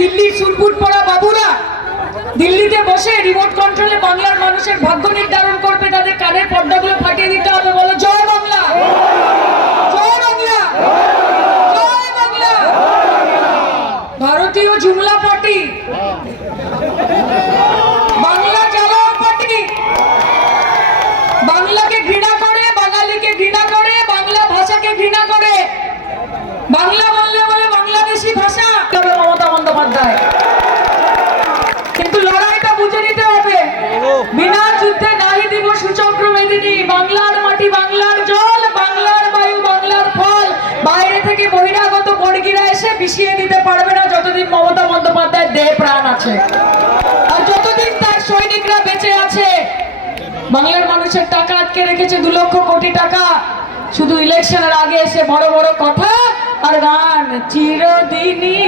দিল্লির সুরপুট পড়া বাবুরা দিল্লিতে বসে রিমোট কন্ট্রোলে বাংলার মানুষের ভাগ্য নির্ধারণ করবে, তাদের কানের পর্দাগুলো ফাটিয়ে দিতে হবে। বলো জয় বাংলা, জয় বাংলা, জয় বাংলা। ভারতীয় জুমলা পার্টি, বাংলা জ্বালাও পার্টি, বাংলাকে ঘৃণা করে, বাঙালিকে ঘৃণা করে, বাংলা ভাষাকে ঘৃণা করে, বাংলা বললে বলে বাংলাদেশি ভাষা। মমতা বন্দ্যোপাধ্যায় কিন্তু লড়াইটা বুঝে নিতে হবে, বিনা যুদ্ধে নাহি দিব সুচক্র মেদিনী। বাংলার মাটি, বাংলার জল, বাংলার বায়ু, বাংলার ফল বাইরে থেকে বহিরাগত বর্গীরা এসে বিষিয়ে দিতে পারবে না যতদিন মমতা বন্দ্যোপাধ্যায়ের দেহ প্রাণ আছে, আর যতদিন তার সৈনিকরা বেঁচে আছে। বাংলার মানুষের টাকা আটকে রেখেছে 2 লক্ষ কোটি টাকা, শুধু ইলেকশনের আগে এসে বড় বড় কথা আর গান চিরদিনই